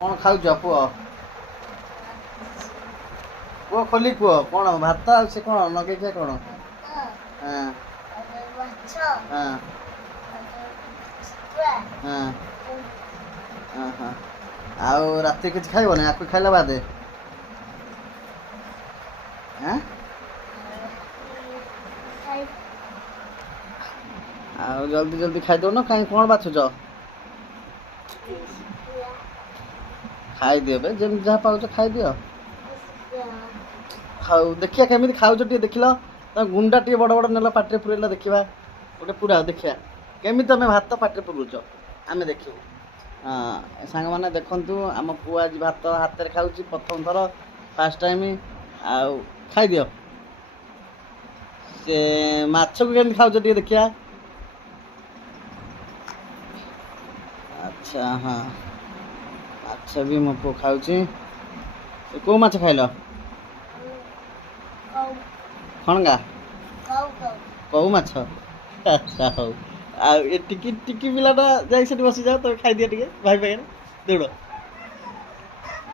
कौन खाऊच पुओ पुओ खोली पुओ कौन भात से कौन नगे क्या कौन हाँ हाँ हाँ हाँ हाँ आउ राति किसी खाइब ना आपको खाइला बाद हाँ आउ जल्दी जल्दी खाई दो ना कहीं कौन बाछुच खाई दियो बे जम जहाँ पाउच खाई दियो खाऊ देखिया केमिति खाउच टे देखिलो त गुंडा टे बड़ बड़ नेला पाटे पुरेला देखिबा गोटे पूरा देखिया केमिति तमे भात पाटे पुरुच आमे देखिबो हाँ सांग माने देखंतु आम पुआ आज भात हाथ रे खाउची प्रथम थर फर्स्ट टाइम आउ खाई दियो से माछ को केमिति खाउच टे देखिया अच्छा हाँ अच्छा भी मो पु खाउची को माछ खाइलो खणगा कौ माछ अच्छा हौ आ टिकी टिकी पिलाटा जाई सेठी बसी जाओ तो खाई दिया टिके भाई भाई दौड़